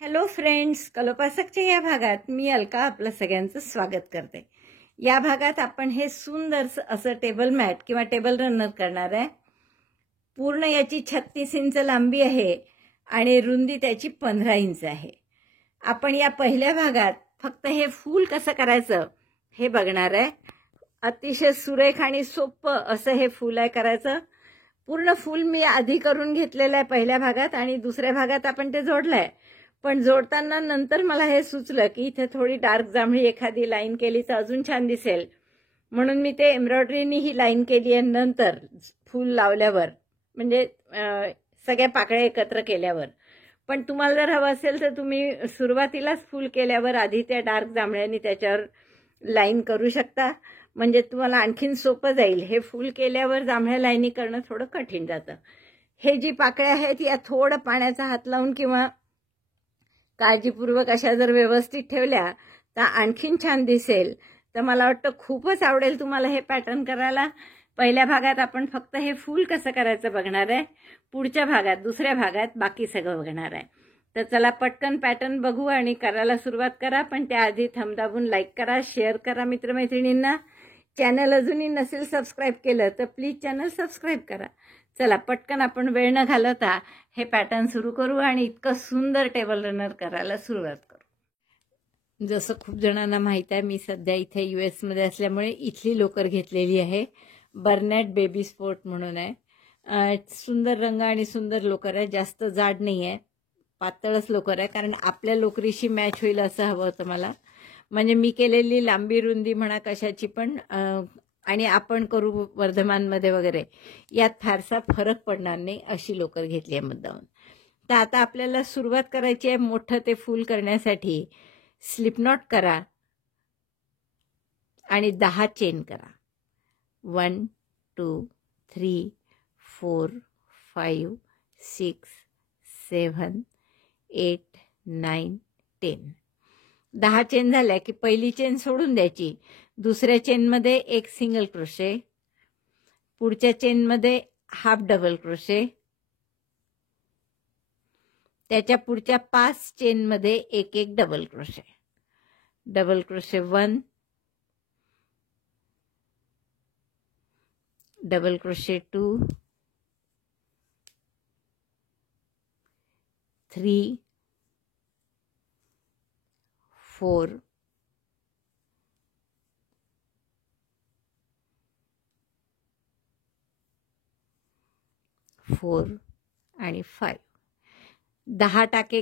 Hello friends, कलोपासकच्या या भागात मी अलका आपलं सगळ्यांचं स्वागत करते। या भागात आपण हे सुंदर असं टेबल मॅट किंवा टेबल रनर करणार आहे। पूर्ण याची 36 इंच लांबी आहे आणि रुंदी त्याची 15 इंच आहे। आपण या पहिल्या भागात फक्त हे फूल कसं करायचं हे बघणार आहे। अतिशय सुरेख आणि सोपं असं हे फूल आहे करायचं। पूर्ण फूल मी आधी करून घेतलेलं आहे पहिल्या भागात आणि दुसऱ्या भागात आपण ते जोडलंय। पण जोडताना नंतर मला हे सुचलं की इथे थोडी डार्क जांभळी एखादी लाईन केली तर अजून छान दिसेल, म्हणून मी ते एम्ब्रॉयडरीनी ही लाईन केली आहे। नंतर फूल लावल्यावर म्हणजे सगळ्या पाकळ्या एकत्र केल्यावर। पण तुम्हाला जर हवं असेल तर तुम्ही सुरुवातीलाच फूल केल्यावर आधी त्या डार्क जांभळ्यांनी त्याच्यावर लाईन करू शकता, म्हणजे तुम्हाला आणखीन सोपं जाईल। हे फूल केल्यावर जांभळ्या लाईनी करणं थोडं कठीण जातं। हे जी पाकळ्या आहेत या थोडं पाण्याचा हात लावून किंवा काळजीपूर्वक अशा जर व्यवस्थित ठेवल्या तर आणखीन छान दिसेल। तर मला वाटतं खूपच आवडेल तुम्हाला हे पॅटर्न करायला। पहिल्या भागात आपण फक्त हे फूल कसं करायचं बघणार आहे, पुढच्या भागात दुसऱ्या भागात बाकी सगळं बघणार आहे। तर चला पटकन पॅटर्न बघू आणि करायला सुरुवात करा। पण त्याआधी थंब दाबून लाईक करा, शेअर करा मित्रमैत्रिणींना। चॅनल अजूनही नसेल सबस्क्राईब केलं तर प्लीज चॅनल सबस्क्राईब करा। चला पटकन आपण वेळ न घालवता हे पॅटर्न सुरू करू आणि इतकं सुंदर टेबल रनर करायला सुरुवात करू। जसं खूप जणांना माहित आहे, मी सध्या इथे US मध्ये असल्यामुळे इथली लोकर घेतलेली आहे। बर्नेट बेबी स्पोर्ट म्हणून आहे। सुंदर रंग आणि सुंदर लोकर आहे, जास्त जाड नाही आहे, पातळच लोकर आहे, कारण आपल्या लोकरीशी मॅच होईल असं हवं होतं मला। म्हणजे मी केलेली लांबी रुंदी म्हणा कशाची पण आणि आपण करू वर्धमानमध्ये वगैरे यात फारसा फरक पडणार नाही अशी लोकर घेतली आहे मुद्दामून। तर आता आपल्याला सुरुवात करायची आहे मोठं ते फूल करण्यासाठी। स्लिप नॉट करा आणि 10 चेन करा। 1 2 3 4 5 6 7 8 9 10। 10 चेन झाल्या की पहिली चेन सोडून द्यायची, दुसऱ्या चेनमध्ये एक सिंगल क्रोशे, पुढच्या चेनमध्ये हाफ डबल क्रोशे, त्याच्या पुढच्या 5 चेनमध्ये एक एक double crochet. Double crochet 1, double crochet 2, 3, 4, 4 आणि 5। 10 टाके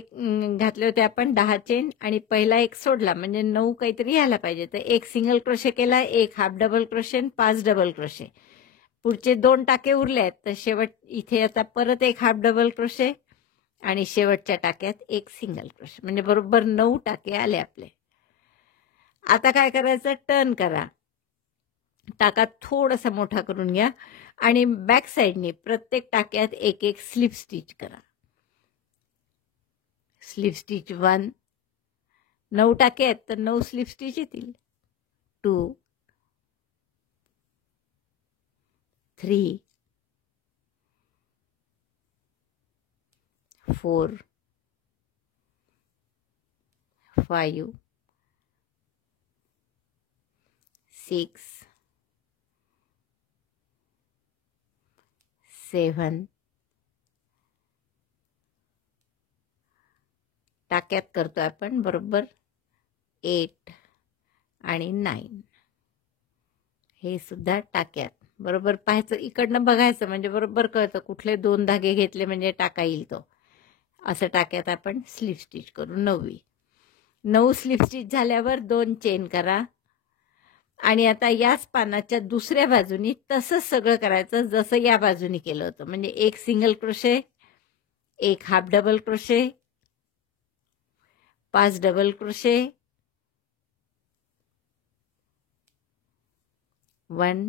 घातले होते आपण, 10 चेन आणि पहिला एक सोडला म्हणजे 9 काहीतरी यायला पाहिजे। तर एक सिंगल क्रोशे केला, एक half double crochet, 5 double crochet. पुढचे 2 टाके उरले आहेत, तर शेवट इथे आता परत एक हाफ डबल क्रोशे आणि शेवटच्या टाक्यात एक सिंगल क्रोशे, म्हणजे बरोबर 9 टाके आले आपले। आता काय करायचं, टर्न करा, टाका थोडासा मोठा करून घ्या आणि बॅक साइडने प्रत्येक टाक्यात एक एक स्लिप स्टिच करा। स्लिप स्टिच 1, 9 टाके आहेत तर 9 स्लिप स्टिच येतील। 2, 3, 4, 5, 6, 7, टाक्यात करतो आपण बरोबर 8 आणि 9। हे सुद्धा टाक्यात बरोबर पाहायचं, इकडनं बघायचं म्हणजे बरोबर कळतं कुठले 2 धागे घेतले म्हणजे टाका येईल तो। असं टाक्यात आपण स्लिप स्टिच करू 9वी। 9 स्लिप स्टिच झाल्यावर 2 चेन करा आणि आता याच पानाच्या दुसऱ्या बाजूनी तसंच सगळं करायचं जसं या बाजूनी केलं होतं, म्हणजे एक सिंगल क्रोशे, एक half double crochet, 5 double crochet, 1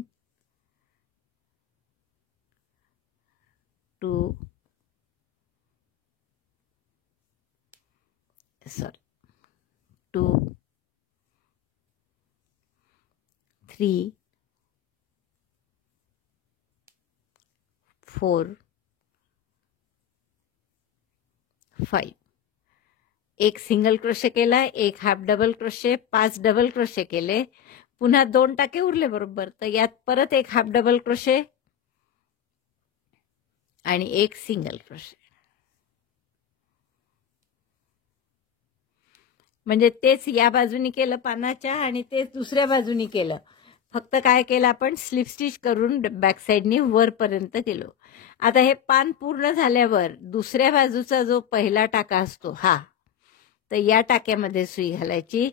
2 2 3 4 5। एक सिंगल क्रोशे केला, एक half double crochet, 5 double crochet केले, पुन्हा 2 टाके उरले बरोबर. तर यात परत एक हाफ डबल क्रोशे आणि एक सिंगल क्रोशे. म्हणजे तेच या बाजूनी केलं पानाच्या आणि तेच दुसऱ्या बाजूनी केलं. फक्त काय केलं आपण, स्लिप स्टिच करून बॅक साईडनी वरपर्यंत गेलो. आता हे पान पूर्ण झाल्यावर दुसऱ्या बाजूचा जो पहिला टाका असतो हा, तर या टाक्यामध्ये सुई घालायची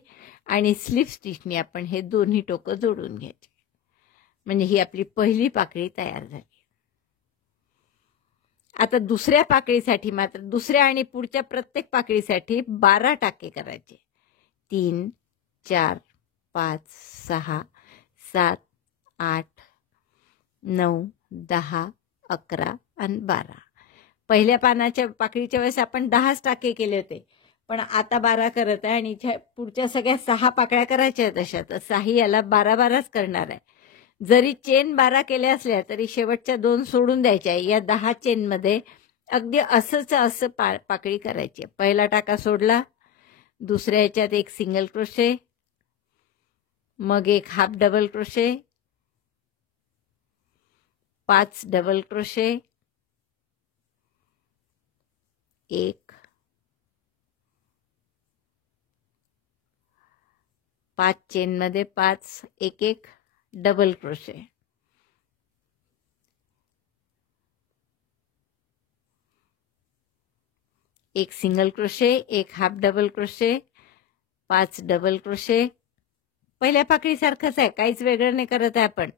आणि स्लिप स्टिचनी आपण हे दोन्ही टोकं जोडून घ्यायचे. म्हणजे ही आपली पहिली पाकळी तयार झाली. आता दुसऱ्या पाकळीसाठी मात्र दुसऱ्या आणि पुढच्या प्रत्येक पाकळीसाठी 12 टाके करायचे. 3, 4, 5, 6, 7, 8, 9, 10, 11 आणि 12. पहिल्या पानाच्या पाकळीच्या वेळेस आपण 10 टाके केले होते, पण आता 12 करत आहे आणि पुढच्या सगळ्या 6 पाकळ्या करायच्या तशा, तर 6 याला 12-12च करणार आहे. जरी चेन 12 केल्या असल्या तरी शेवटच्या 2 सोडून द्यायच्या. या 10 चेनमध्ये अगदी असं पाकळी करायची. पहिला टाका सोडला, दुसऱ्या ह्याच्यात एक सिंगल क्रोशे, मग एक half double crochet, 5 double crochet, एक 5 चेनमध्ये 5 एक डबल क्रोशे, एक सिंगल क्रोशे, एक half double crochet, 5 double crochet. पहिल्या पाकळीसारखंच आहे, काहीच वेगळं नाही करत आहे आपण.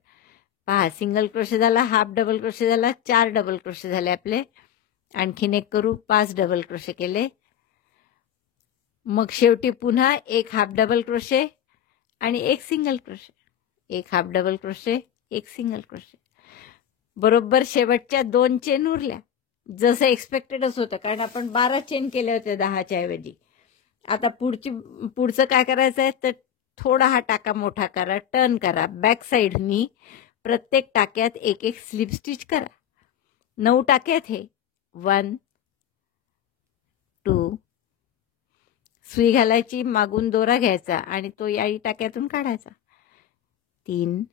पहा, सिंगल क्रोशे झाला, हाफ डबल क्रोशे झाला, 4 डबल क्रोशे झाले आपले. आणखीन एक करू, 5 डबल क्रोशे केले. मग शेवटी पुन्हा एक हाफ डबल क्रोशे आणि एक सिंगल क्रोशे, एक हाफ डबल क्रोशे, एक सिंगल क्रोशे. बरोबर शेवटच्या 2 चेन उरल्या, जसं एक्सपेक्टेडच होतं, कारण आपण 12 चेन केले होते 10च्या ऐवजी. आता पुढचं काय करायचं आहे, तर थोडा हा टाका मोठा करा, टर्न करा, बॅक साईडनी प्रत्येक टाक्यात एक एक स्लिप स्टिच करा. 9 टाक्यात हे. 1, 2, सुई घालायची, मागून दोरा घ्यायचा आणि तो याही टाक्यातून काढायचा. 3,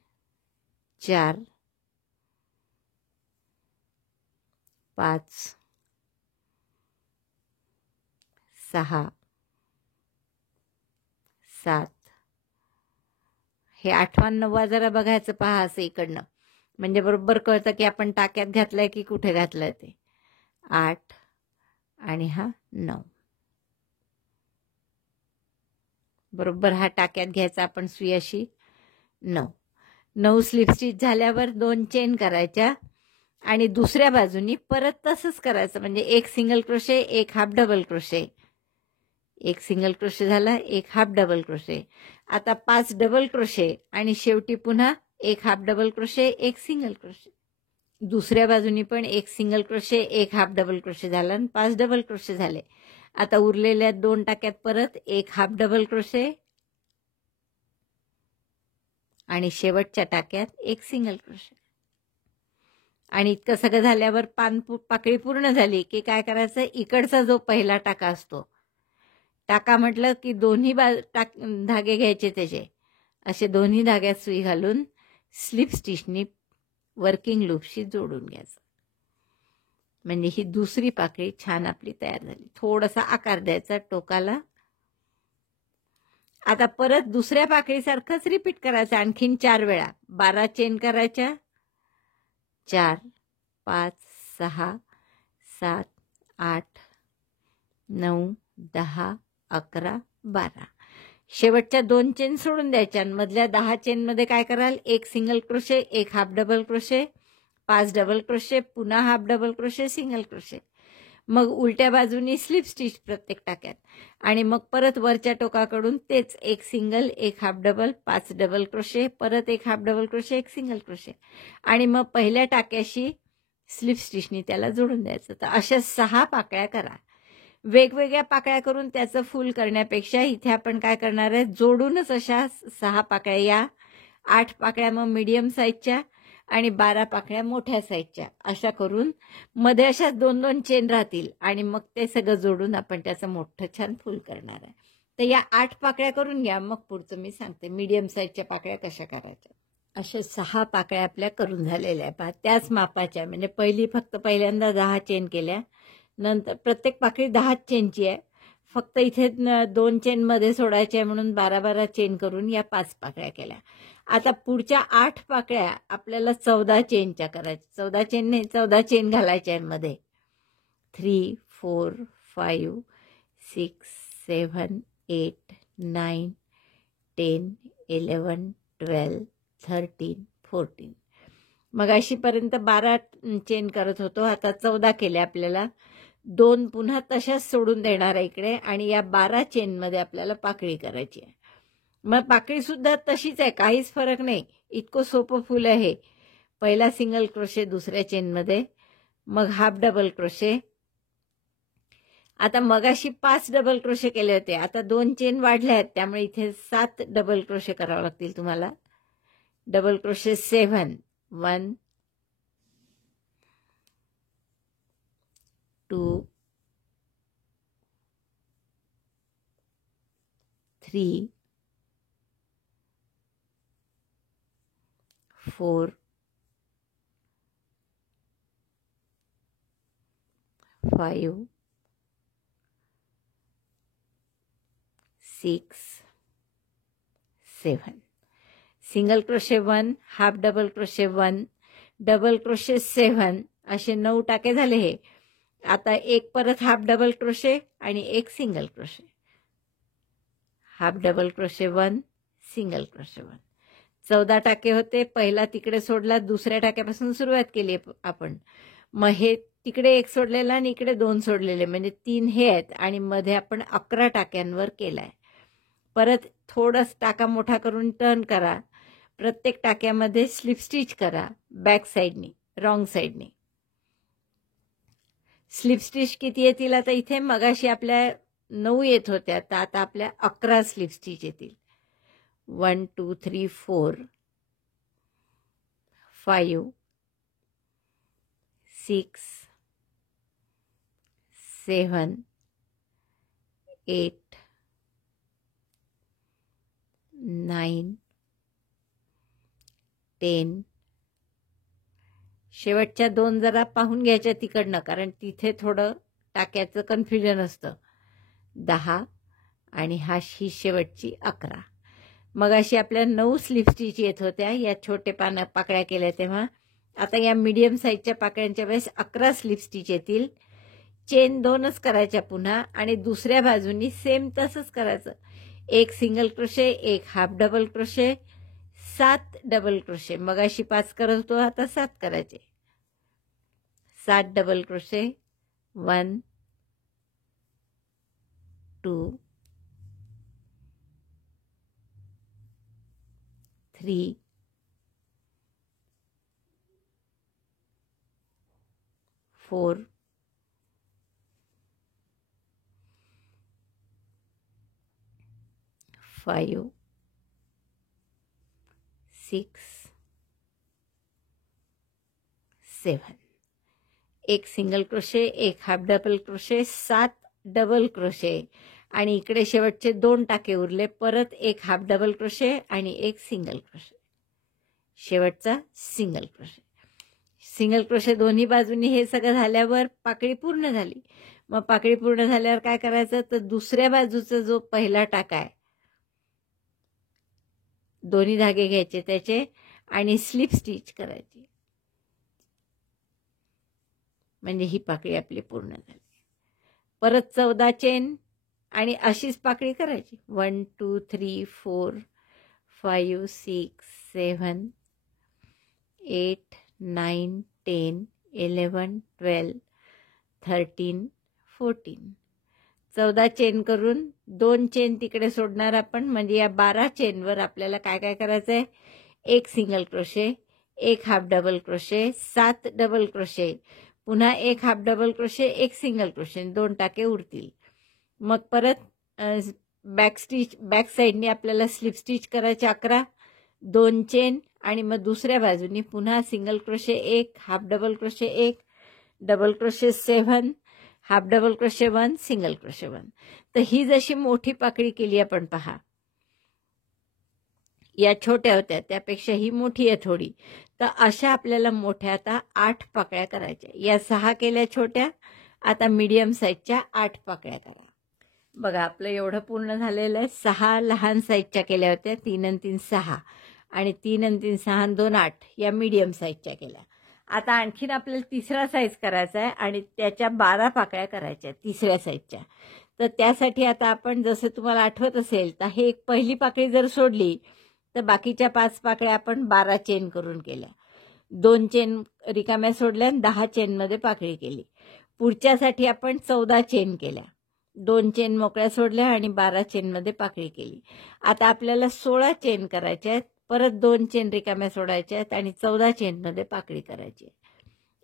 4, 5, 6, 7. हे 8वा 9वा जरा बघायचं, पहा असं इकडनं, म्हणजे बरोबर कळतं की आपण टाक्यात घातलंय की कुठे घातलंय ते. 8 आणि हा 9. बरोबर हा टाक्यात घ्यायचा आपण सुई अशी. 9 स्लिप स्टिच झाल्यावर 2 चेन करायच्या आणि दुसऱ्या बाजूनी परत तसंच करायचं. म्हणजे एक सिंगल क्रोशे, एक हाफ डबल क्रोशे, एक सिंगल क्रोशे झाला, एक हाफ डबल क्रोशे. आता 5 डबल क्रोशे आणि शेवटी पुन्हा एक हाफ डबल क्रोशे, एक सिंगल क्रोशे. दुसऱ्या बाजूनी पण एक सिंगल क्रोशे, एक हाफ डबल क्रोशे झाला आणि 5 डबल क्रोशे झाले. आता उरलेल्या 2 टाक्यात परत एक हाफ डबल क्रोशे आणि शेवटच्या टाक्यात एक सिंगल क्रोशे. आणि इतकं सगळं झाल्यावर पाकळी पूर्ण झाली की काय करायचं, इकडचा जो पहिला टाका असतो, टाका म्हटलं की दोन्ही धागे घ्यायचे त्याचे, असे दोन्ही धाग्यात सुई घालून स्लिप स्टिचनी वर्किंग लूपशी जोडून घ्यायचं. म्हणजे ही दुसरी पाकळी छान आपली तयार झाली. थोडासा आकार द्यायचा टोकाला. आता परत दुसऱ्या पाकळीसारखंच रिपीट करायचं आणखीन 4 वेळा. 12 चेन करायच्या. 4, 5, 6, 7, 8, 9, 10, 11, 12. शेवटच्या 2 चेन सोडून द्यायच्या. मधल्या 10 चेनमध्ये काय कराल, एक सिंगल क्रोशे, एक half double crochet, 5 double crochet, पुन्हा half double crochet, single crochet. मग उलट्या बाजूनी स्लिप स्टिच प्रत्येक टाक्यात आणि मग परत वरच्या टोकाकडून तेच एक सिंगल, एक हाफ डबल, 5 डबल क्रोशे, परत एक हाफ डबल क्रोशे, एक सिंगल क्रोशे आणि मग पहिल्या टाक्याशी स्लिप स्टिचनी त्याला जोडून द्यायचं. तर अशा 6 पाकळ्या करा. वेगवेगळ्या पाकळ्या करून त्याचं फुल करण्यापेक्षा इथे आपण काय करणार आहे, जोडूनच अशा 6 पाकळ्या, या 8 पाकळ्या मग मीडियम साईजच्या आणि 12 पाकळ्या मोठ्या साईजच्या, अशा करून मध्ये अशा 2-2 चेन राहतील आणि मग ते सगळं जोडून आपण त्याचं मोठं छान फुल करणार आहे. तर या 8 पाकळ्या करून घ्या, मग पुढचं मी सांगते मीडियम साईजच्या पाकळ्या कशा करायच्या. अशा 6 पाकळ्या आपल्या करून झालेल्या आहे. त्याच मापाच्या, म्हणजे पहिल्यांदा 10 चेन केल्या, नंतर प्रत्येक पाकळी 10 चेनची आहे, फक्त इथे 2 चेन मध्ये सोडायचे म्हणून 12-12 चेन करून या 5 पाकळ्या केल्या. आता पुढच्या 8 पाकळ्या आपल्याला 14 चेनच्या करायच्या. 14 चेन घालायच्या मध्ये. 3, 4, 5, 6, 7, 8, 9, 10, 11, 12, 13, 14. मग अशीपर्यंत 12 चेन करत होतो, आता 14 केले आपल्याला. 2 पुन्हा तशाच सोडून देणार आहे इकडे आणि या 12 चेनमध्ये आपल्याला पाकळी करायची आहे. मग पाकळी सुद्धा तशीच आहे, काहीच फरक नाही. इतकं सोपं फुल आहे. पहिला सिंगल क्रोशे दुसऱ्या चेनमध्ये, मग हाफ डबल क्रोशे. आता मगाशी 5 डबल क्रोशे केले होते, आता 2 चेन वाढल्या आहेत, त्यामुळे इथे 7 डबल क्रोशे करावे लागतील तुम्हाला. Double crochet 7, 1, 2, 3, 4, 5, 6, 7. Single crochet 1, half double crochet 1, double crochet 7, असे 9 टाके झाले हे. आता एक परत हाफ डबल क्रोशे आणि एक single crochet. Half double crochet 1, single crochet 1. 14 टाके होते. पहिला तिकडे सोडला, दुसऱ्या टाक्यापासून सुरुवात केली आपण. मग हे तिकडे एक सोडलेला आणि इकडे 2 सोडलेले, म्हणजे 3 हे आहेत आणि मध्ये आपण 11 टाक्यांवर केलाय. परत थोडंच टाका मोठा करून टर्न करा. प्रत्येक टाक्यामध्ये स्लिप स्टिच करा बॅक साईडनी, रॉंग साईडनी. स्लिप स्टिच किती येतील? आता इथे मगाशी आपल्या 9 येत होत्या, तर आता आपल्या 11 स्लिप स्टिच येतील. 1, 2, 3, 4, 5, 6, 7, 8, 9, 10. शेवटच्या 2 जरा पाहून घ्यायच्या तिकडनं, कारण तिथे थोडं टाक्याचं कन्फ्युजन असतं. 10 आणि ही शेवटची 11. मग अशी आपल्या 9 स्लिप स्टिच येत होत्या या छोटे पाकळ्या केल्या तेव्हा. आता या मीडियम साईजच्या पाकळ्यांच्या वेळेस 11 स्लिप स्टिच येतील. चेन 2च करायच्या पुन्हा आणि दुसऱ्या बाजूनी सेम तसंच करायचं. एक सिंगल क्रोशे, एक half double crochet, 7 double crochet. मग अशी 5 करत होतो, आता 7 करायचे. 7 डबल क्रोशे. 1, 2, 3, 4, 5, 6, 7. एक सिंगल क्रोशे, एक half double crochet, 7 double crochet आणि इकडे शेवटचे 2 टाके उरले. परत एक हाफ डबल क्रोशे आणि एक सिंगल क्रोशे. शेवटचा सिंगल क्रोशे. सिंगल क्रोशे दोन्ही बाजूनी हे सगळं झाल्यावर पाकळी पूर्ण झाली. मग पाकळी पूर्ण झाल्यावर काय करायचं, तर दुसऱ्या बाजूचा जो पहिला टाका आहे, दोन्ही धागे घ्यायचे त्याचे आणि स्लिप स्टिच करायची, म्हणजे ही पाकळी आपली पूर्ण झाली. परत 14 चेन आणि अशीच पाकळी करायची. 1, 2, 3, 4, 5, 6, 7, 8, 9, 10, 11, 12, 13, 14. 14 चेन करून 2 चेन तिकडे सोडणार आपण, म्हणजे या 12 चेनवर आपल्याला काय काय करायचं आहे. एक सिंगल क्रोशे, एक half double crochet, 7 double crochet, पुन्हा एक हाफ डबल क्रोशे, एक सिंगल क्रोशे, 2 टाके उरतील. मग परत बॅक साईडने आपल्याला स्लिप स्टिच करायचे 11, 2 चेन आणि मग दुसऱ्या बाजूनी पुन्हा single crochet 1, half double crochet 1, double crochet 7, half double crochet 1, single crochet 1. तर ही जशी मोठी पाकळी केली आपण पहा, या छोट्या होत्या त्यापेक्षा ही मोठी आहे थोडी. तर अशा आपल्याला मोठ्या आता 8 पाकळ्या करायच्या. या 6 केल्या छोट्या, आता मीडियम साईजच्या 8 पाकळ्या करा. बघा आपलं एवढं पूर्ण झालेलं आहे. 6 लहान साईजच्या केल्या होत्या, 3 आणि 3 6, आणि 3 आणि 3 6 आणि 2 8 या मीडियम साईजच्या केल्या. आता आणखीन आपल्याला तिसरा साईज करायचा आहे आणि त्याच्या 12 पाकळ्या करायच्या तिसऱ्या साईजच्या. तर त्यासाठी आता आपण जसं तुम्हाला आठवत असेल तर हे एक पहिली पाकळी जर सोडली तर बाकीच्या 5 पाकळ्या आपण 12 चेन करून केल्या. 2 चेन रिकाम्या सोडल्या आणि 10 चेनमध्ये पाकळी केली. पुढच्यासाठी आपण 14 चेन केल्या, 2 चेन मोकळ्या सोडल्या आणि 12 चेनमध्ये पाकळी केली. आता आपल्याला 16 चेन करायच्या आहेत, परत 2 चेन रिकाम्या सोडायच्या आहेत आणि 14 चेनमध्ये पाकळी करायची.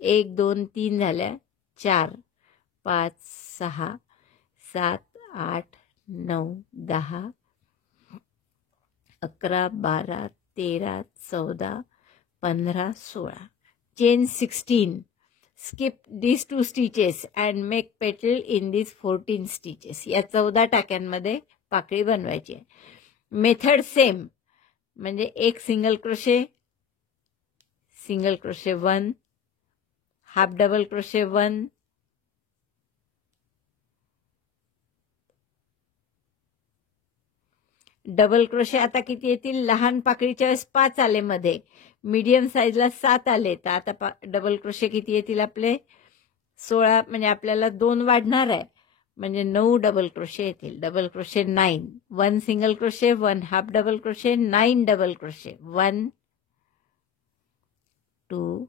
1 2 3 झाल्या, 4 5 6 7 8 9 10 11 12 13 14 15 16. Chain 16. Skip these 2 stitches and make petal in these 14 stitches. या 14 टाक्यांमध्ये पाकळी बनवायची आहे. मेथड सेम, म्हणजे एक single crochet 1, half double crochet 1, double crochet आता किती येतील, लहान पाकळीच्या वेळेस 5 आले, मध्ये मीडियम साईजला 7 आले. तर आता डबल क्रोशे किती येतील आपले, 16, म्हणजे आपल्याला 2 वाढणार आहे, म्हणजे 9 डबल क्रोशे येतील. Double crochet 9, 1 single crochet 1, half double crochet 9 double crochet 1 2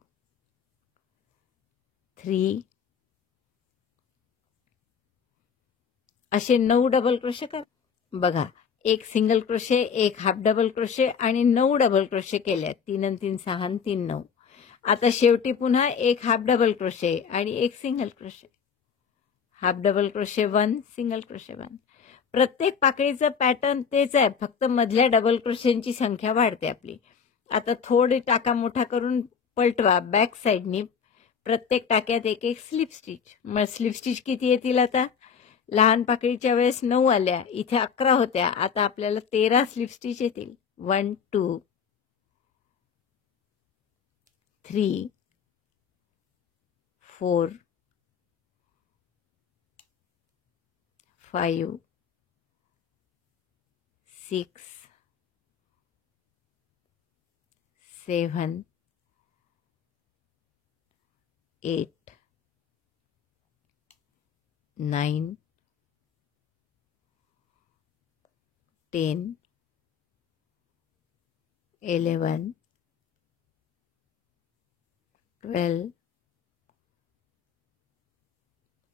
3 असे 9 डबल क्रोशे कर. बघा, एक सिंगल क्रोशे, एक हाफ डबल क्रोशे आणि 9 डबल क्रोशे केल्यात. 3 आणि 3 6 आणि 3 9. आता शेवटी पुन्हा एक हाफ डबल क्रोशे आणि एक single crochet, half double crochet 1, single crochet 1. प्रत्येक पाकळीचं पॅटर्न तेच आहे, फक्त मधल्या डबल क्रोशेंची संख्या वाढते आपली. आता थोडी टाका मोठा करून पलटवा बॅक साईडनी, प्रत्येक टाक्यात एक एक स्लिप स्टिच. मग स्लिप स्टिच किती येतील आता, लहान पाकळीच्या वेळेस 9 आल्या, इथे 11 होत्या, आता आपल्याला 13 स्लिप स्टिच येतील. 1 2 3 4 5 6 7 8 9 10 11 12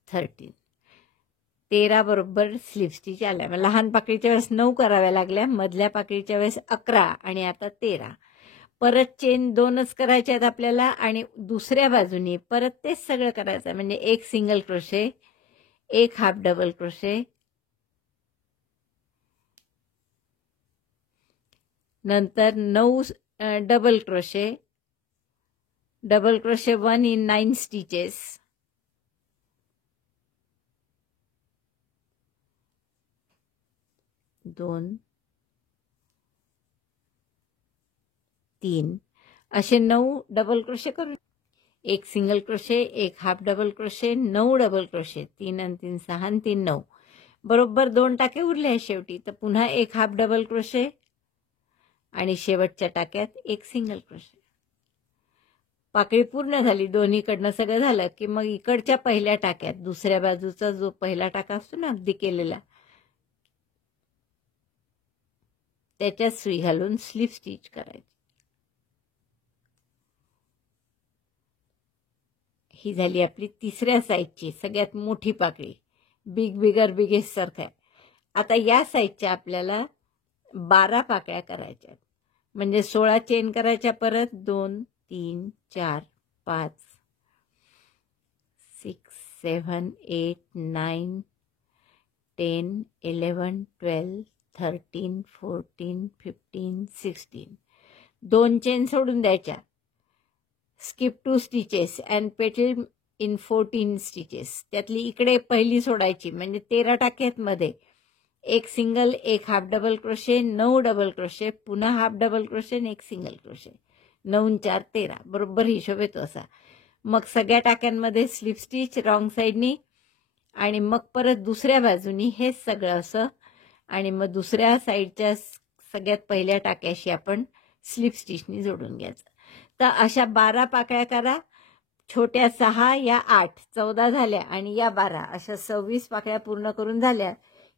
13. 13 बरोबर स्लिप स्टिच आल्या. लहान पाकळीच्या वेळेस 9 कराव्या लागल्या, मधल्या पाकळीच्या वेळेस 11 आणि आता 13. परत चेन 2च करायच्या आहेत आपल्याला आणि दुसऱ्या बाजूनी परत तेच सगळं करायचं आहे. म्हणजे एक सिंगल क्रोशे, एक हाफ डबल क्रोशे, नंतर 9 double crochet, double crochet 1 in 9 stitches, दोन 3 असे 9 डबल क्रोशे करून, एक सिंगल क्रोशे, एक half double crochet, 9 double crochet, 3 आणि 3 6 आणि 3 9. बरोबर 2 टाके उरले आहे शेवटी. तर पुन्हा एक हाफ डबल क्रोशे आणि शेवटच्या टाक्यात एक सिंगल क्रोशे. पाकळी पूर्ण झाली, दोन्हीकडनं सगळं झालं की मग इकडच्या पहिल्या टाक्यात दुसऱ्या बाजूचा जो पहिला टाका असतो ना अगदी केलेला, त्याच्यात सुई घालून स्लिप स्टिच करायची. ही झाली आपली तिसऱ्या साईजची सगळ्यात मोठी पाकळी, बिग बिगर बिगेस्ट सारखं आहे. आता या साईजच्या आपल्याला 12 पाकळ्या करायच्या, म्हणजे 16 चेन करायच्या. परत 2 3 4 5 6 7 8 9 10 11 12 13 14 15 16. 2 चेन सोडून द्यायच्या. स्किप 2 स्टिचेस अँड पेटल इन 14 स्टिचेस. त्यातली इकडे पहिली सोडायची, म्हणजे 13 टाके आहेत मध्ये. एक सिंगल, एक half double crochet, 9 double crochet, पुन्हा हाफ डबल क्रोशे आणि एक सिंगल क्रोशे. 9 4 13 बरोबर हिशोब येतो असा. मग सगळ्या टाक्यांमध्ये स्लिप स्टिच रॉंग साईडनी, आणि मग परत दुसऱ्या बाजूनी हे सगळं असं, आणि मग दुसऱ्या साईडच्या सगळ्यात पहिल्या टाक्याशी आपण स्लिप स्टिचनी जोडून घ्यायचं. तर अशा 12 पाकळ्या करा. छोट्या 6 या 8 14 झाल्या, आणि या 12 अशा 26 पाकळ्या पूर्ण करून झाल्या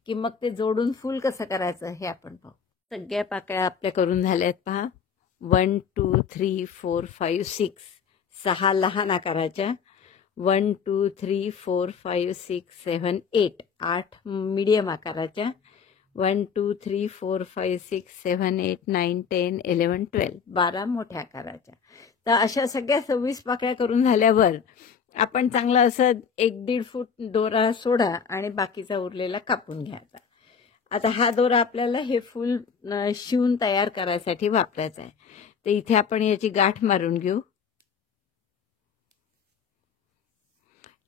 की मग ते जोडून फुल कसं करायचं हे आपण पाहू. सगळ्या पाकळ्या आपल्या करून झाल्यात पहा. 1 2 3 4 5 6 6 लहान आकाराच्या, 1 2 3 4 5 6 7 8 8 मीडियम आकाराच्या, 1 2 3 4 5 6 7 8 9 10 11 12 12 मोठ्या आकाराच्या. तर अशा सगळ्या 26 पाकळ्या करून झाल्यावर आपण चांगलं असं 1-1.5 फूट दोरा सोडा आणि बाकीचा उरलेला कापून घ्यायचा. आता हा दोरा आपल्याला हे फूल शिवून तयार करायसाठी वापरायचा आहे. तर इथे आपण याची गाठ मारून घेऊ.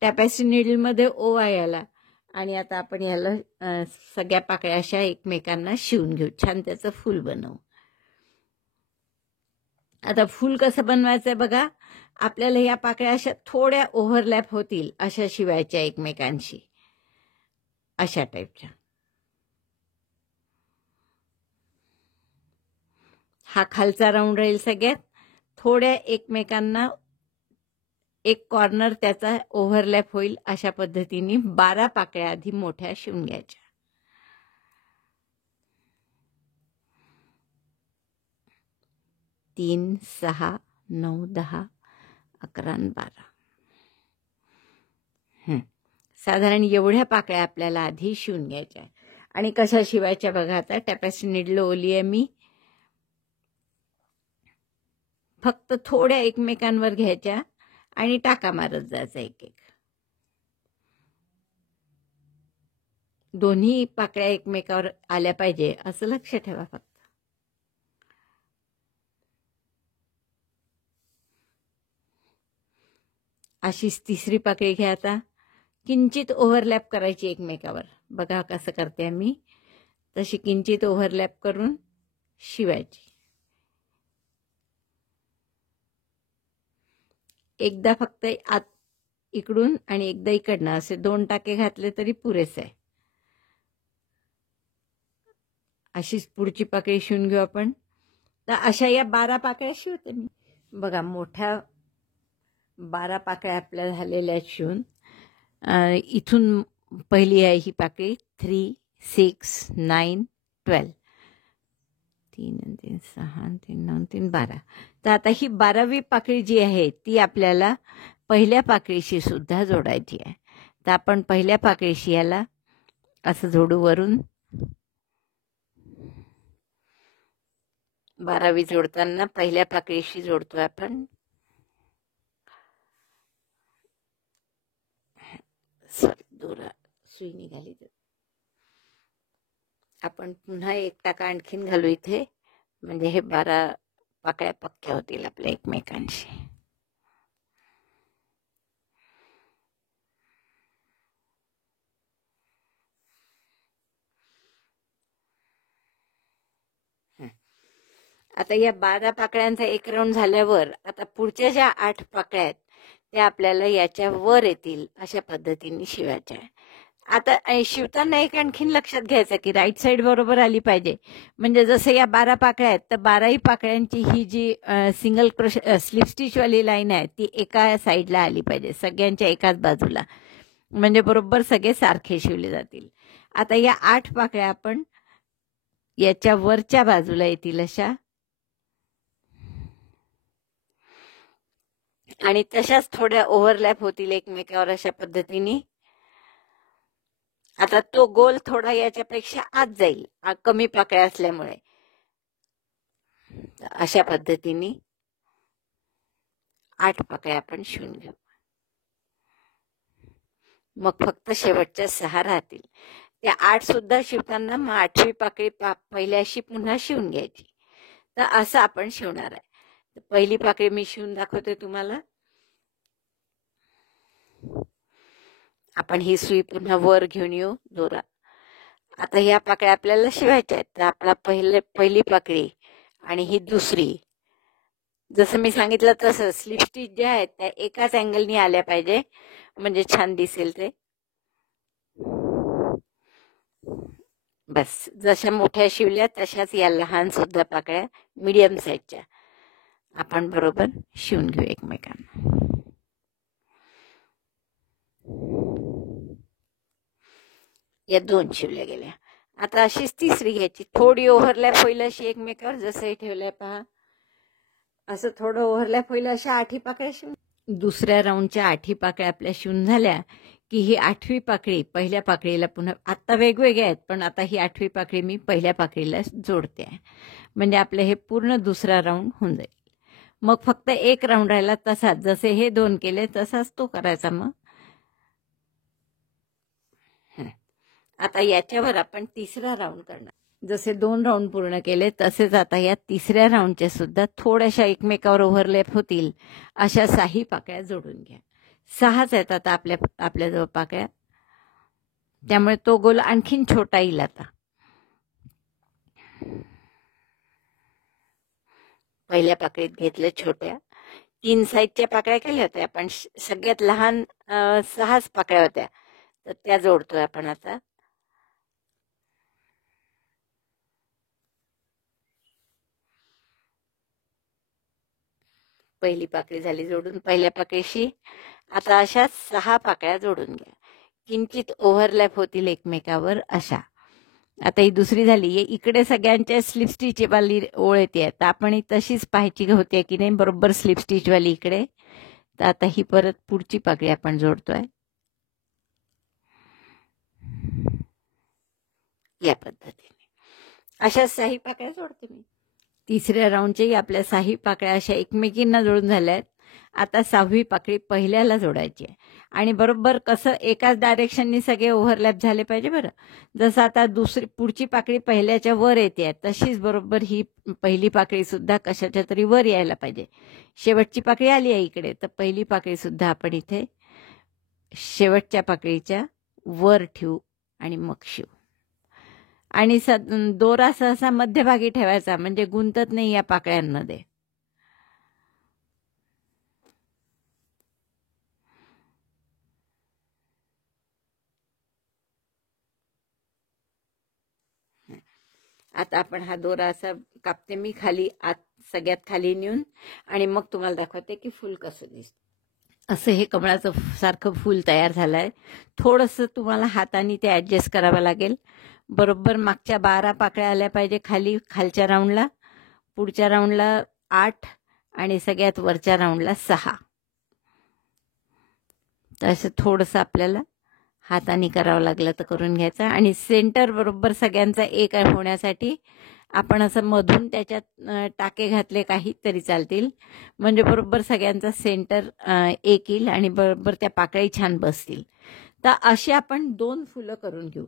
टॅपेस्ट्री नीडलमध्ये ओवा याला, आणि आता आपण याला सगळ्या पाकळ्या अशा एकमेकांना शिवून घेऊ. छान त्याचं फूल बनवू. आता फूल कसं बनवायचं आहे बघा. आपल्याला या पाकळ्या अशा थोड्या ओव्हरलॅप होतील अशा शिवायच्या एकमेकांशी, अशा टाईपच्या. हा खालचा राऊंड राहील सगळ्यात. थोड्या एकमेकांना एक कॉर्नर त्याचा ओव्हरलॅप होईल अशा पद्धतीने 12 पाकळ्या आधी मोठ्या शिवून घ्यायच्या. तीन 6 9 10 11 आणि 12. साधारण एवढ्या पाकळ्या आपल्याला आधी शिवून घ्यायच्या. आणि कशा शिवायच्या बघा. आता टॅपेस्ट्री नीडल ओली आहे मी. फक्त थोड्या एकमेकांवर घ्यायच्या आणि टाका मारत जायचा एक एक. दोन्ही पाकळ्या एकमेकावर आल्या पाहिजे असं लक्ष ठेवा फक्त. अशीच तिसरी पाकळी घ्या. आता किंचित ओव्हरलॅप करायची एकमेकावर. बघा कसं करते मी. तशी किंचित ओव्हरलॅप करून शिवायची. एकदा फक्त आत इकडून आणि एकदा इकडनं असे 2 टाके घातले तरी पुरेसे आहे. अशीच पुढची पाकळी शिवून घेऊ आपण. तर अशा या 12 पाकळ्या शिवते मी. बघा मोठ्या 12 पाकळ्या आपल्या झालेल्या शिवून. इथून पहिली आहे ही पाकळी 3 6 9 12. 3 3 6 3 9 3 12. तर आता ही 12वी पाकळी जी आहे ती आपल्याला पहिल्या पाकळीशी सुद्धा जोडायची आहे. तर आपण पहिल्या पाकळीशी याला असं जोडू. वरून 12वी जोडताना पहिल्या पाकळीशी जोडतोय आपण. दोरा सुई निघाली. तर आपण पुन्हा एक टाका आणखीन घालू इथे, म्हणजे हे 12 पाकळ्या पक्क्या होतील आपल्या एकमेकांशी. आता या 12 पाकळ्यांचा एक राऊंड झाल्यावर आता पुढच्या ज्या 8 पाकळ्या आहेत त्या आपल्याला याच्या वर येतील अशा पद्धतीने शिवायच्या. आता शिवताना एक आणखीन लक्षात घ्यायचं की राईट साईड बरोबर आली पाहिजे. म्हणजे जसं या 12 पाकळ्या आहेत तर 12ही पाकळ्यांची ही जी सिंगल क्रोश स्लिप स्टिचवाली लाईन आहे ती एका साईडला आली पाहिजे, सगळ्यांच्या एकाच बाजूला, म्हणजे बरोबर सगळे सारखे शिवले जातील. आता या 8 पाकळ्या आपण याच्या वरच्या बाजूला येतील अशा, आणि तशाच थोड्या ओव्हरलॅप होतील एकमेकावर अशा पद्धतीने. आता तो गोल थोडा याच्यापेक्षा आत जाईल कमी पाकळ्या असल्यामुळे. अशा पद्धतीने 8 पाकळ्या आपण शिवून घेऊ. मग फक्त शेवटच्या 6 राहतील. त्या 8 सुद्धा शिवताना मग 8वी पाकळी पहिल्याशी पुन्हा शिवून घ्यायची. तर असं आपण शिवणार आहे. पहिली पाकळी मी शिवून दाखवते तुम्हाला. आपण ही सुई पुन्हा वर घेऊन येऊ दोरा. आता ह्या पाकळ्या आपल्याला शिवायच्या आहेत. तर आपला पहिली पाकळी आणि ही दुसरी, जसं मी सांगितलं तसं स्लिप स्टिच ज्या आहेत त्या एकाच अँगलनी आल्या पाहिजे, म्हणजे छान दिसेल ते. बस जशा मोठ्या शिवल्या तशाच या लहान सुद्धा पाकळ्या मीडियम साईजच्या आपण बरोबर शिवून घेऊ एकमेकांना. या 2 शिवल्या गेल्या. आता अशीच तिसरी घ्यायची. थोडी ओव्हरलॅप होईल अशी एकमेकावर, जसं हे ठेवलंय पहा असं थोडं ओव्हरलॅप होईल अशा 8 पाकळ्या शिवून. दुसऱ्या राऊंडच्या 8 पाकळ्या आपल्या शिवून झाल्या की ही 8वी पाकळी पहिल्या पाकळीला पुन्हा, आता वेगवेगळ्या आहेत पण आता ही 8वी पाकळी मी पहिल्या पाकळीला जोडते आहे. म्हणजे आपलं हे पूर्ण दुसरा राऊंड होऊन जाईल. मग फक्त एक राऊंड राहिला तसाच, जसे हे 2 केले तसाच तो करायचा. मग आता याच्यावर आपण तिसरा राऊंड करणार. जसे 2 राऊंड पूर्ण केले तसेच आता या तिसऱ्या राऊंडचे सुद्धा थोड्याशा एकमेकावर ओव्हरलॅप होतील अशा 6 पाकळ्या जोडून घ्या. 6च आहेत आता आपल्याजवळ पाकळ्या, त्यामुळे तो गोल आणखीन छोटा येईल. आता पहिल्या पाकळीत घेतल्या छोट्या 3 साईजच्या पाकळ्या केल्या होत्या आपण. सगळ्यात लहान 6च पाकळ्या होत्या, तर त्या जोडतोय आपण आता. पहिली पाकळी झाली जोडून पहिल्या पाकळीशी. आता अशा 6 पाकळ्या जोडून घ्या, किंचित ओव्हरलॅप होतील एकमेकावर अशा. आता ही दुसरी झाली. इकडे सगळ्यांच्या स्लिप स्टिच वाली ओळ येते, तर आपण ही तशीच पाहायची होते की नाही, बरोबर स्लिप स्टिच वाली इकडे. तर आता ही परत पुढची पाकळी आपण जोडतोय या पद्धतीने. अशा 6 पाकळ्या जोडते मी. तिसऱ्या राऊंडच्याही आपल्या 6 पाकळ्या अशा एकमेकींना जोडून झाल्या आहेत. आता 6वी पाकळी पहिल्याला जोडायची आहे आणि बरोबर कसं एकाच डायरेक्शननी सगळे ओव्हरलॅप झाले पाहिजे. बरं, जसं आता पुढची पाकळी पहिल्याच्या वर येते तशीच बरोबर ही पहिली पाकळी सुद्धा कशाच्या तरी वर यायला पाहिजे. शेवटची पाकळी आली आहे इकडे, तर पहिली पाकळी सुद्धा आपण इथे शेवटच्या पाकळीच्या वर ठेवू आणि मग शिवू. आणि दोरा सहसा मध्यभागी ठेवायचा, म्हणजे गुंतत नाही या पाकळ्यांमध्ये. आता आपण हा दोरा असा कापते मी खाली, आत सगळ्यात खाली नेऊन, आणि मग तुम्हाला दाखवते की फूल कसं दिसतं. असं हे कमळाचं सारखं फूल तयार झालंय. थोडंसं तुम्हाला हाताने ते ॲडजस्ट करावं लागेल. बरोबर मागच्या 12 पाकळ्या आल्या पाहिजे खालच्या राऊंडला, पुढच्या राऊंडला 8 आणि सगळ्यात वरच्या राऊंडला 6. तर असं थोडंसं आपल्याला हाताने करावं लागलं तर करून घ्यायचं. आणि सेंटर बरोबर सगळ्यांचा एक होण्यासाठी आपण असं मधून त्याच्यात टाके घातले काही तरी चालतील, म्हणजे बरोबर सगळ्यांचा सेंटर एक येईल आणि बरोबर त्या पाकळी छान बसतील. तर अशी आपण 2 फुलं करून घेऊ.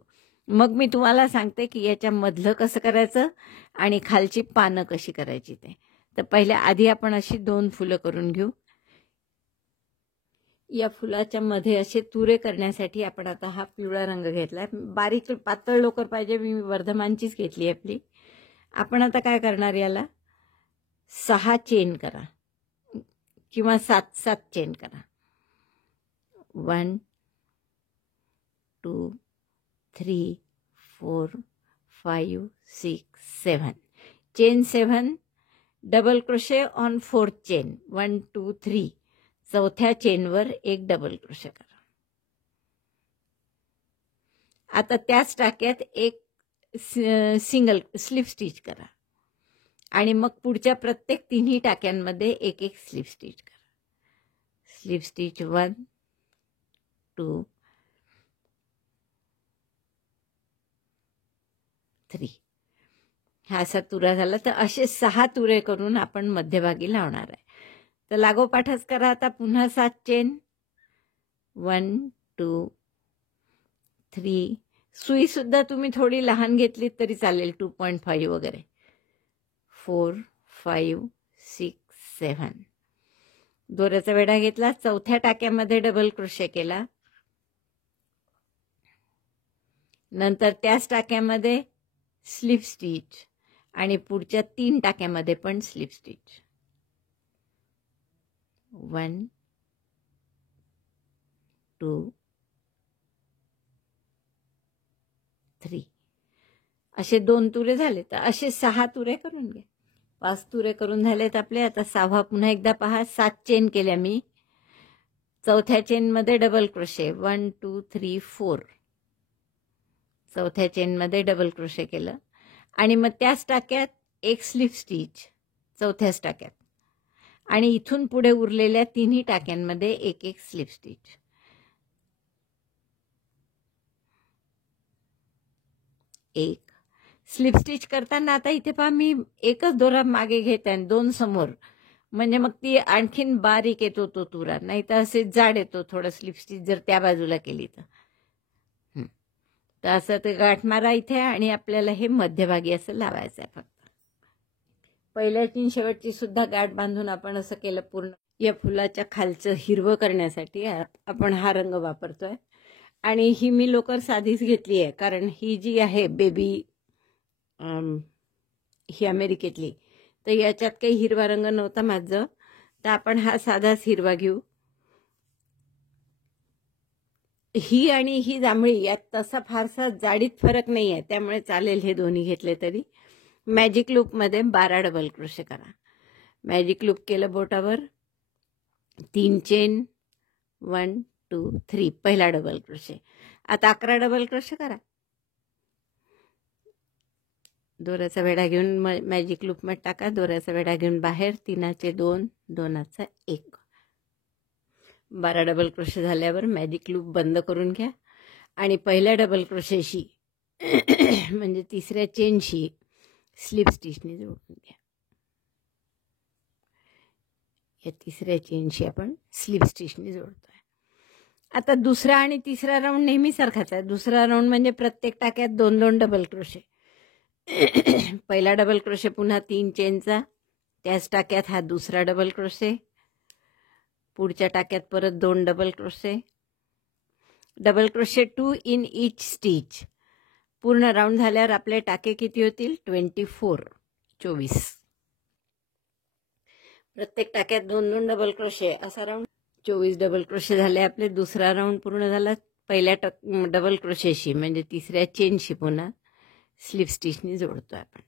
मग मी तुम्हाला सांगते की याच्या मधलं कसं करायचं आणि खालची पानं कशी करायची ते. तर पहिल्या आधी आपण अशी 2 फुलं करून घेऊ. या फुलाच्या मध्ये असे तुरे करण्यासाठी आपण आता हा पिवळा रंग घेतलाय. बारीक पातळ लोकर पाहिजे, मी वर्धमानचीच घेतली आपली. आपण आता काय करणार, याला 6 चेन करा किंवा 7 चेन करा. 1 2 3 4 5 6 7 chain 7, double crochet on 4th chain, 1 2 3. चौथ्या चेनवर एक डबल क्रोशे करा. आता त्याच टाक्यात एक सिंगल स्लिप स्टिच करा आणि मग पुढच्या प्रत्येक 3 टाक्यांमध्ये एक स्लिप स्टिच करा. Slip stitch 1 2 3. हा असा तुरा झाला. तर असे 6 तुरे करून आपण मध्यभागी लावणार आहे. तर लागोपाठच करा. आता पुन्हा 7 चेन, 1 2 3. सुई सुद्धा तुम्ही थोडी लहान घेतली तरी चालेल, 2.5 वगैरे, 4 5 6 7. दोऱ्याचा वेढा घेतला, चौथ्या टाक्यामध्ये डबल क्रोशे केला, नंतर त्याच टाक्यामध्ये स्लिप स्टिच आणि पुढच्या 3 टाक्यामध्ये पण स्लिप स्टिच. 1 2 3. असे 2 तुरे झाले, तर असे 6 तुरे करून घ्या. 5 तुरे करून झालेत आपले. आता 6वा पुन्हा एकदा पहा. 7 चेन केल्या मी. चौथ्या चेनमध्ये डबल क्रोशे 1 2 3 4. चौथ्या चेनमध्ये डबल क्रोशे केलं आणि मग त्याच टाक्यात एक स्लिप स्टिच चौथ्याच टाक्यात आणि इथून पुढे उरलेल्या 3ही टाक्यांमध्ये एक एक स्लिप स्टिच. एक स्लिप स्टिच करताना आता इथे पहा मी एकच दोरा मागे घेते आणि 2 समोर, म्हणजे मग ती आणखीन बारीक येतो तो तुरा, नाही तर असे जाड येतो थोडं स्लिप स्टिच जर त्या बाजूला केली तर. तर असं ते गाठ मारा इथे आणि आपल्याला हे मध्यभागी असं लावायचं आहे. फक्त पहिल्याची आणि शेवटची सुद्धा गाठ बांधून आपण असं केलं पूर्ण. या फुलाच्या खालचं हिरवं करण्यासाठी आपण हा रंग वापरतोय आणि ही मी लोकर साधीच घेतली आहे, कारण ही जी आहे बेबी ही अमेरिकेतली, तर याच्यात काही हिरवा रंग नव्हता माझं, तर आपण हा साधाच हिरवा घेऊ. ही आणि ही जांभळी यात तसा फारसा जाडीत फरक नाही आहे, त्यामुळे चालेल हे दोन्ही घेतले तरी. मॅजिक लूपमध्ये 12 डबल क्रोशे करा. मॅजिक लूप केलं बोटावर, 3 चेन 1 2 3, पहिला डबल क्रोशे. आता 11 डबल क्रोशे करा. दोऱ्याचा वेढा घेऊन मॅजिक लूपमध्ये टाका. दोऱ्याचा वेढा घेऊन बाहेर 3चे 2 2चा 1. 12 डबल क्रोशे झाल्यावर मॅजिक लूप बंद करून घ्या आणि पहिल्या डबल क्रोशेशी म्हणजे तिसऱ्या चेनशी स्लिप स्टिचने जोडून घ्या. या तिसऱ्या चेनशी आपण स्लिप स्टिचने जोडतोय. आता दुसरा आणि तिसरा राऊंड नेहमी सारखाच आहे. दुसरा राऊंड म्हणजे प्रत्येक टाक्यात 2 2 डबल क्रोशे. पहिला डबल क्रोशे पुन्हा 3 चेनचा, त्याच टाक्यात हा दुसरा डबल क्रोशे, पुढच्या टाक्यात परत 2 double crochet. Double crochet 2 in each stitch. पूर्ण राऊंड झाल्यावर आपले टाके किती होतील? 24. प्रत्येक टाक्यात 2 2 डबल क्रोशे असा राऊंड 24 डबल क्रोशे झाले आपले. दुसरा राऊंड पूर्ण झाला. पहिल्या डबल क्रोशेशी म्हणजे तिसऱ्या चेनशी पुन्हा स्लिप स्टिचनी जोडतोय आपण.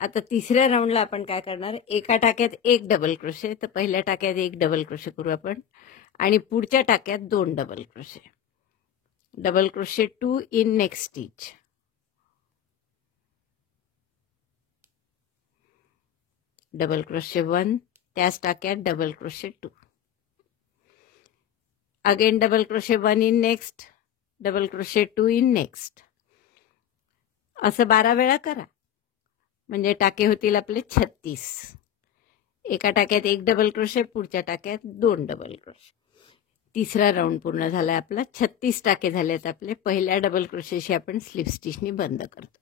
आता तिसऱ्या राऊंडला आपण काय करणार? एका टाक्यात 1 डबल क्रोशे, तर पहिल्या टाक्यात 1 डबल क्रोशे करू आपण आणि पुढच्या टाक्यात 2 double crochet. Double crochet 2 in next stitch. Double crochet 1, त्याच टाक्यात double crochet 2. Again double crochet 1 in next, double crochet 2 in next. असं 12 वेळा करा, म्हणजे टाके होतील आपले 36. एका टाक्यात 1 डबल क्रोशे, पुढच्या टाक्यात 2 डबल क्रोशे. तिसरा राऊंड पूर्ण झाला आपला. 36 टाके झालेत आपले. पहिल्या डबल क्रोशेशी आपण स्लिप स्टिचनी बंद करतो.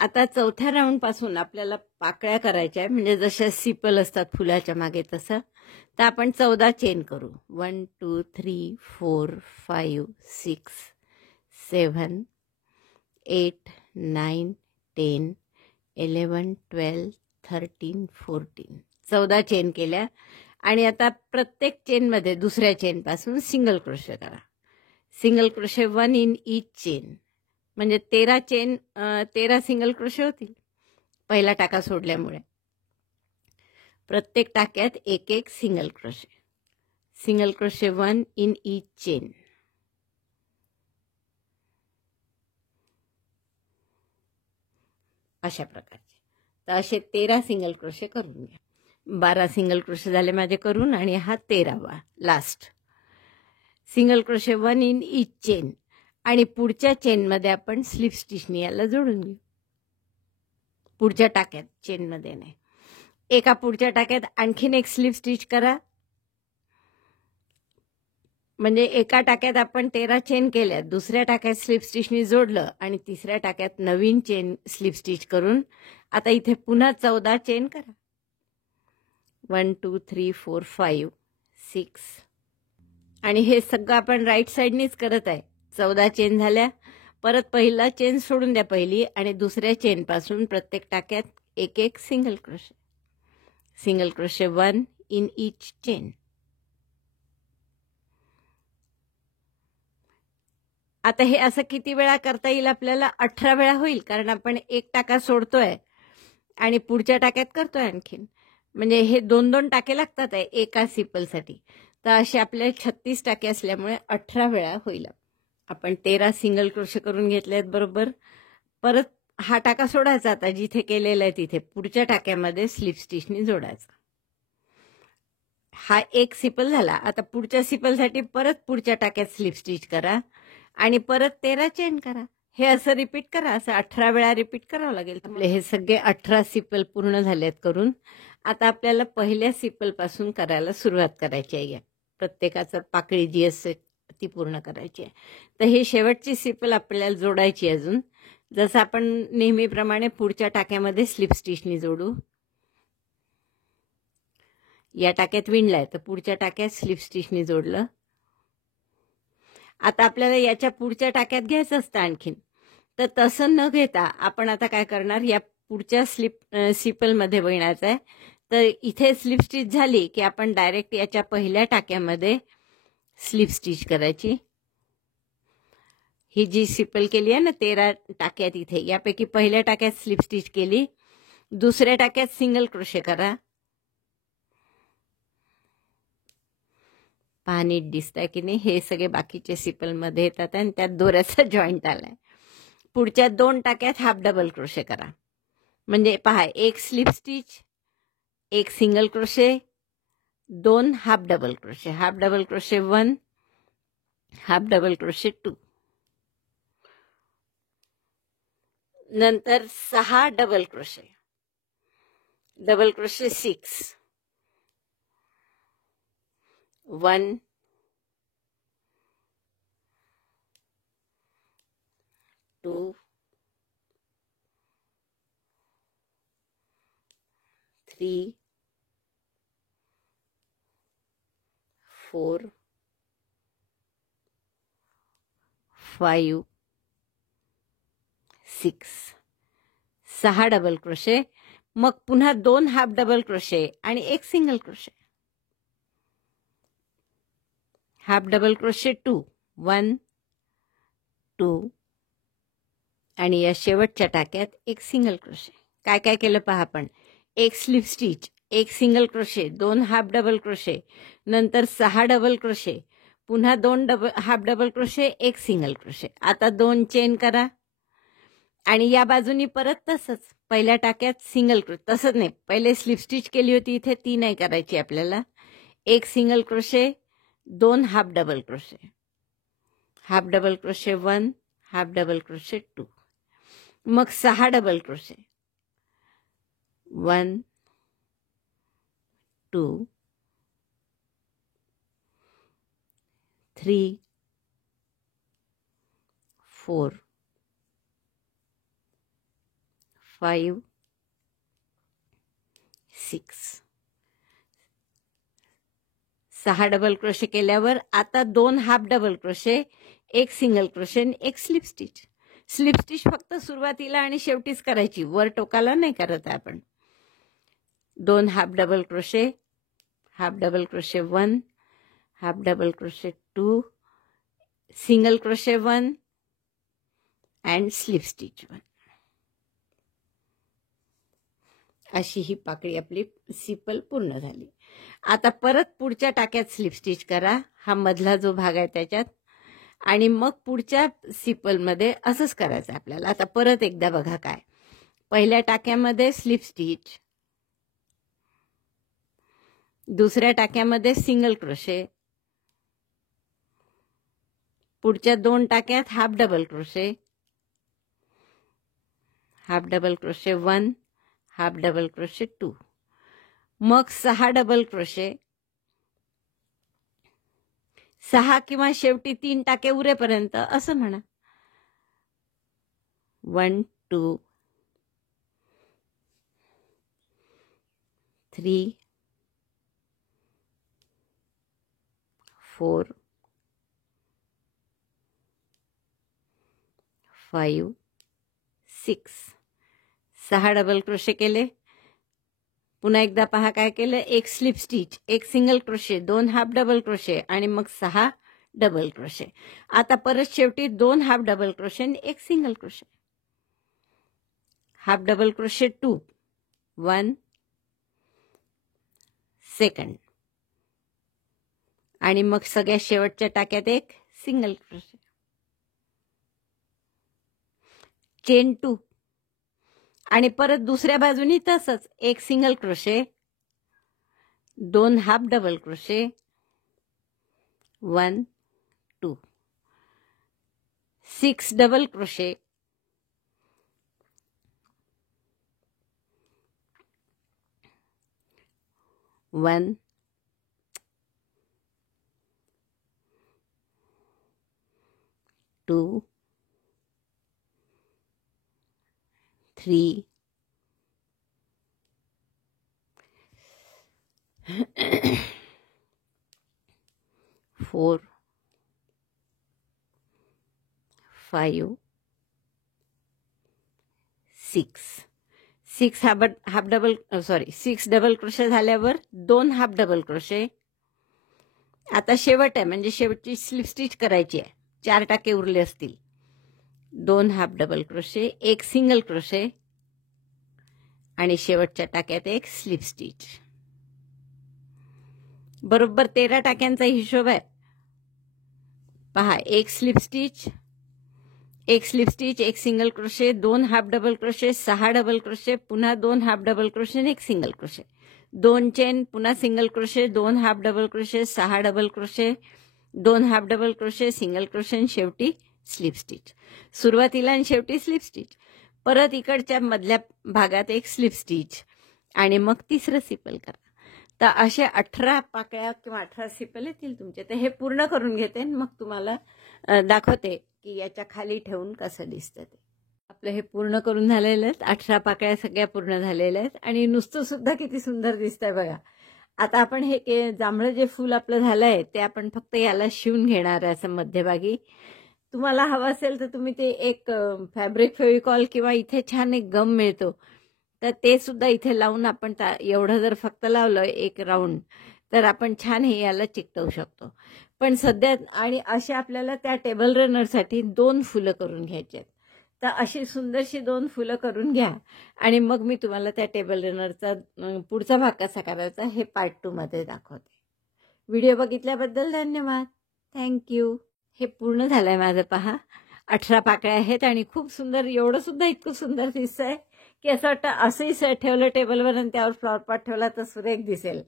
आता चौथ्या राऊंड पासून आपल्याला पाकळ्या करायच्या आहे, म्हणजे जशा सिपल असतात फुलाच्या मागे तसं. तर आपण 14 चेन करू. 1 2 3 4 5 6 7 8 9 10 11 12 13 14. 14 चेन केल्या आणि आता प्रत्येक चेनमध्ये दुसऱ्या चेनपासून सिंगल क्रोशे करा. Single crochet 1 in each chain, म्हणजे 13 सिंगल क्रोशे होतील पहिला टाका सोडल्यामुळे. प्रत्येक टाक्यात 1 1 single crochet. Single crochet 1 in each chain. अशा प्रकारचे. तर असे 13 सिंगल क्रोशे करून घ्या. 12 सिंगल क्रोशे झाले माझे करून आणि हा 13वा last. Single crochet 1 in each chain आणि पुढच्या चेनमध्ये आपण स्लिप स्टिचनी याला जोडून घेऊ. पुढच्या टाक्यात, चेनमध्ये नाही. एका पुढच्या टाक्यात आणखीन एक स्लिप स्टिच करा, म्हणजे एका टाक्यात आपण 13 चेन केल्या, दुसऱ्या टाक्यात स्लिप स्टिचनी जोडलं आणि तिसऱ्या टाक्यात नवीन चेन स्लिप स्टिच करून आता इथे पुन्हा 14 चेन करा. 1 2 3 4 5 6 आणि हे सगळं आपण राईट साईडनीच करत आहे. 14 चेन झाल्या. परत पहिला चेन सोडून द्या पहिली आणि दुसऱ्या चेनपासून प्रत्येक टाक्यात एक एक single crochet. Single crochet 1 in each chain. आता हे असं किती वेळा करता येईल आपल्याला? 18 वेळा होईल, कारण आपण एक टाका सोडतोय आणि पुढच्या टाक्यात करतोय आणखीन. म्हणजे हे 2-2 टाके लागतात आहे एका सिपलसाठी. तर असे आपले 36 टाके असल्यामुळे 18 वेळा होईल. आपण 13 सिंगल क्रोशे करून घेतले आहेत बरोबर. परत हा टाका सोडायचा, आता जिथे केलेला आहे तिथे पुढच्या टाक्यामध्ये स्लिप स्टिचनी जोडायचा. हा एक सिपल झाला. आता पुढच्या सिपलसाठी परत पुढच्या टाक्यात स्लिप स्टिच करा आणि परत 13 चेन करा. हे असं रिपीट करा. असं 18 वेळा रिपीट करावं लागेल. आपले हे सगळे 18 सिपल पूर्ण झालेत करून. आता आपल्याला पहिल्या सिपलपासून करायला सुरुवात करायची आहे. प्रत्येकाचं पाकळी जी असते ती पूर्ण करायची आहे. तर हे शेवटची सिपल आपल्याला जोडायची अजून. जसं आपण नेहमीप्रमाणे पुढच्या टाक्यामध्ये स्लिप स्टिचनी जोडू. या टाक्यात विणलाय तर पुढच्या टाक्यात स्लिप स्टिचनी जोडलं. आता आपल्याला याच्या पुढच्या टाक्यात घ्यायचं असतं आणखीन. तर तसं न घेता आपण आता काय करणार, या पुढच्या सिपलमध्ये वळणायचं आहे. तर इथे स्लिप स्टिच झाली की आपण डायरेक्ट याच्या पहिल्या टाक्यामध्ये स्लिप स्टिच करायची. ही जी सिपल केली आहे ना 13 टाक्यात, इथे यापैकी पहिल्या टाक्यात स्लिप स्टिच केली. दुसऱ्या टाक्यात सिंगल क्रोशे करा. पहा नीट दिसतंय की नाही? हे सगळे बाकीचे सिपलमध्ये येतात आणि त्यात दोऱ्याचा जॉईंट आलाय. पुढच्या 2 टाक्यात हाफ डबल क्रोशे करा. म्हणजे पहा, एक स्लिप स्टिच, एक single crochet, 2 half double crochet. Half double crochet 1, half double crochet 2, नंतर 6 double crochet. Double crochet 6, 1 2 3 4 5 6. 6 double crochet. मग पुन्हा 2 हाफ डबल क्रोशे आणि एक single crochet. Half double crochet 2, 1 2 आणि या शेवटच्या टाक्यात एक सिंगल क्रोशे. काय काय केलं पहा आपण? एक स्लिप स्टिच, एक single crochet, 2 half double crochet, नंतर 6 डबल क्रोशे, पुन्हा 2 हाफ डबल क्रोशे, एक सिंगल क्रोशे. आता 2 चेन करा आणि या बाजूनी परत तसंच पहिल्या टाक्यात सिंगल क्रोशे. तसंच नाही, पहिले स्लिप स्टिच केली होती इथे, ती नाही करायची आपल्याला. एक single crochet, 2 half double crochet. Half double crochet 1, half double crochet 2, मग 6 डबल क्रोशे. 1 2 3 4 5 6. 6 डबल क्रोशे केल्यावर आता 2 हाफ डबल क्रोशे, एक सिंगल क्रोशे आणि एक स्लिप स्टिच. स्लिप स्टिच फक्त सुरुवातीला आणि शेवटीच करायची, वर टोकाला नाही करत आहे आपण. 2 half double crochet, half double crochet 1, half double crochet 2, single crochet 1 and slip stitch 1. अशी ही पाकळी आपली सिपल पूर्ण झाली. आता परत पुढच्या टाक्यात स्लिप स्टिच करा, हा मधला जो भाग आहे त्याच्यात, आणि मग पुढच्या सिपलमध्ये असंच करायचं आपल्याला. आता परत एकदा बघा काय. पहिल्या टाक्यामध्ये स्लिप स्टिच, दुसऱ्या टाक्यामध्ये सिंगल क्रोशे, पुढच्या 2 टाक्यात half double crochet, half double crochet 1, half double crochet 2, मग 6 डबल क्रोशे, 6 किंवा शेवटी 3 टाके उरेपर्यंत असं म्हणा. 1 2 3 4 5 6 6 डबल क्रोशे केले. पुन्हा एकदा पहा काय केलं. एक स्लिप स्टिच, एक single crochet, 2 half double crochet आणि मग 6 डबल क्रोशे. आता परत शेवटी 2 हाफ डबल क्रोशे आणि एक single crochet. Half double crochet 2 1 second आणि मग सगळ्या शेवटच्या टाक्यात एक सिंगल क्रोशे. चेन 2 आणि परत दुसऱ्या बाजूनी तसंच एक single crochet, 2 half double crochet, 1 2 6 double crochet, 1 2 3 4 5 6 half double 6 double crochet झाल्यावर 2 हाफ डबल क्रोशे. आता शेवट आहे म्हणजे शेवटची स्लिप स्टिच करायची आहे. 4 टाके उरले असतील. 2 हाफ डबल क्रोशे, एक सिंगल क्रोशे आणि शेवटच्या टाक्यात एक स्लिप स्टिच. बरोबर 13 टाक्यांचा हिशोब आहे. पहा, एक स्लिप स्टिच, एक स्लिप स्टिच, एक single crochet, 2 half double crochet, 6 double crochet, पुन्हा 2 हाफ डबल क्रोशे आणि एक सिंगल क्रोशे, 2 चेन, पुन्हा single crochet, 2 half double crochet, 6 double crochet, 2 half double crochet, single crochet आणि शेवटी स्लिप स्टिच. सुरुवातीला आणि शेवटी स्लिप स्टिच. परत इकडच्या मधल्या भागात एक स्लिप स्टिच आणि मग तिसरं सिपल करा. तर असे 18 पाकळ्या किंवा 18 सिपल येतील तुमचे. तर हे पूर्ण करून घेते मग तुम्हाला दाखवते की याच्या खाली ठेवून कसं दिसतं ते. आपलं हे पूर्ण करून झालेलं आहेत. 18 पाकळ्या सगळ्या पूर्ण झालेल्या आहेत आणि नुसतं सुद्धा किती सुंदर दिसतंय बघा. आता आपण हे जांभळं जे फूल आपलं झालंय ते आपण फक्त याला शिवून घेणार आहे असं मध्यभागी. तुम्हाला हवं असेल तर तुम्ही ते एक फॅब्रिक फेविकॉल किंवा इथे छान एक गम मिळतो तर ते सुद्धा इथे लावून आपण एवढं जर फक्त लावलं एक राऊंड तर आपण छान हे याला चिकटवू शकतो. पण सध्या आणि असे आपल्याला त्या टेबल रनरसाठी 2 फुलं करून घ्यायची आहेत. तर अशी सुंदरशी 2 फुलं करून घ्या आणि मग मी तुम्हाला त्या टेबल रनरचा पुढचा भाग कसा करायचा हे पार्ट 2 मध्ये दाखवते. व्हिडिओ बघितल्याबद्दल धन्यवाद. थँक्यू. हे पूर्ण झालंय माझं. पहा, 18 पाकळ्या आहेत आणि खूप सुंदर, एवढं सुद्धा इतकं सुंदर दिसतंय की असं वाटतं असंही ठेवलं टेबलवर आणि त्यावर फ्लॉवर पॉट ठेवला तर सुरेख दिसेल.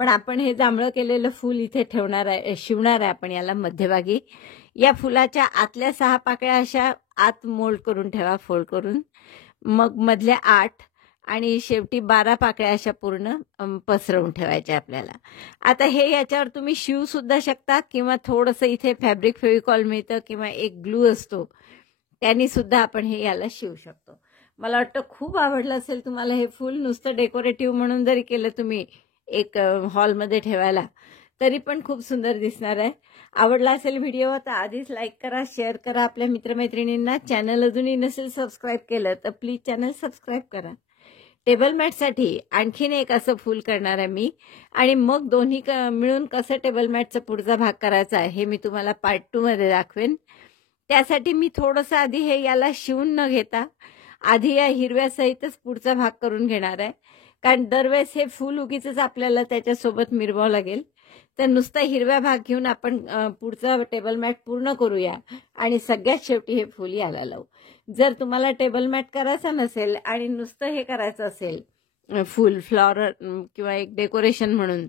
पण आपण हे जांभळं केलेलं फूल इथे ठेवणार आहे, शिवणार आहे आपण याला मध्यभागी. या फुलाच्या आतल्या 6 पाकळ्या अशा आत मोल्ड करून ठेवा, फोल्ड करून. मग मधल्या 8 आणि शेवटी 12 पाकळ्या अशा पूर्ण पसरवून ठेवायच्या आपल्याला. आता हे याच्यावर तुम्ही शिवू सुद्धा शकता किंवा थोडंसं इथे फॅब्रिक फेविकॉल मिळतं किंवा एक ग्लू असतो त्यांनी सुद्धा आपण हे याला शिवू शकतो. मला वाटतं खूप आवडलं असेल तुम्हाला हे फूल. नुसतं डेकोरेटिव्ह म्हणून जरी केलं तुम्ही एक हॉलमध्ये ठेवायला तरी पण खूप सुंदर दिसणार आहे. आवडला असेल व्हिडिओ तर आधीच लाईक करा, शेअर करा आपल्या मित्रमैत्रिणींना. चॅनल अजूनही नसेल सबस्क्राईब केलं तर प्लीज चॅनल सबस्क्राईब करा. टेबल मॅटसाठी आणखीन एक असं फूल करणार आहे मी आणि मग दोन्ही मिळून कसं टेबल मॅटचा पुढचा भाग करायचा आहे हे मी तुम्हाला पार्ट 2 मध्ये दाखवेन. त्यासाठी मी थोडंसं आधी हे याला शिवून न घेता आधी या हिरव्या सहितच पुढचा भाग करून घेणार आहे. कारण दरवेळेस हे फूल उगीच आपल्याला त्याच्यासोबत मिरवावं लागेल. तर नुसता हिरव्या भाग घेऊन आपण पुढचा टेबल मॅट पूर्ण करूया आणि सगळ्यात शेवटी हे फूल याला लावू. जर तुम्हाला टेबल मॅट करायचा नसेल आणि नुसतं हे करायचं असेल फूल फ्लॉवर किंवा एक डेकोरेशन म्हणून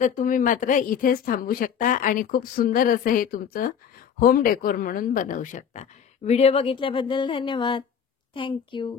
तर तुम्ही मात्र इथेच थांबू शकता आणि खूप सुंदर असं हे तुमचं होम डेकोर म्हणून बनवू शकता. व्हिडिओ बघितल्याबद्दल धन्यवाद. थँक्यू.